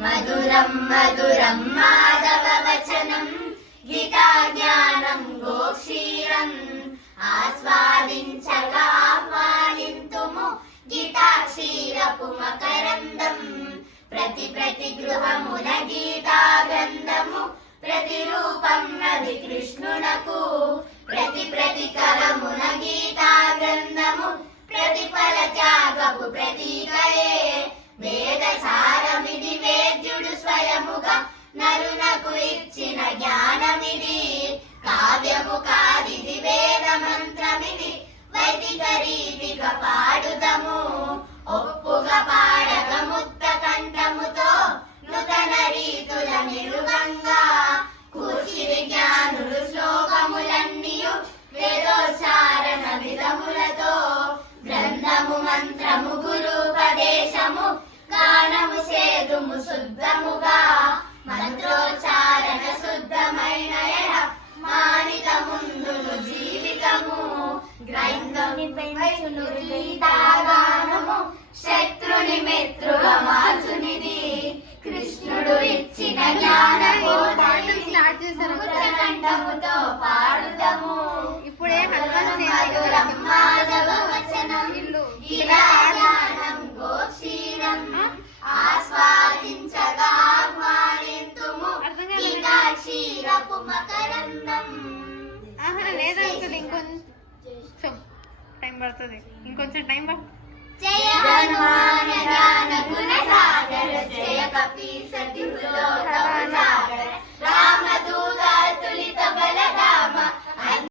మధురం మధురం మాధవ వచనం గీతా జ్ఞానం గోక్షీరం ఆస్వాదించగా ఆహ్వానింతుము గీతా క్షీరపు మకరందం ప్రతి ప్రతి గృహమున గీతా గ్రంథము ప్రతిరూపం అది కృష్ణునకు ప్రతి ప్రతి కరమున గీతా గ్రంథము ప్రతిఫల త్యాగపు ప్రతీకయే వేద సారమిది వేద్యుడు స్వయముగా నరునకు ఇచ్చిన జ్ఞానమిది కావ్యము కాదిది వేద మంత్రమిది వైదిక రీతిగా పాడుదము ఒప్పుగా పాడగ ముక్త కంఠముతో నూతన రీతుల నిరుగంగా కూర్చిరి జ్ఞానులు శ్లోకములన్నీయు వేదోచ్చారణ విధములతో గ్రంథము మంత్రము గురుపదేశము గానము సేదుము శుద్ధముగా మంత్రోచ్చారణ శుద్ధమైన మానిత ముందును జీవితము గ్రంథము గీతాగానము శత్రుని మిత్రుగా మార్చునిది కృష్ణుడు ఇచ్చిన జ్ఞానము కంఠముతో పాడుదము ఇప్పుడే మధురం మాధవ వచనం ఇలా జ్ఞానం గోక్షీరం ఆస్వాదించగా ఆహ్వానింతుము గీతా క్షీరపు మకరందం. లేదా ఇంకొంచెం టైం పడుతుంది, ఇంకొంచెం టైం పడుతుంది. జయ హనుమాన జ్ఞాన గుణ సాగర జయ కపీసతి రామదూత తులిత బలరామ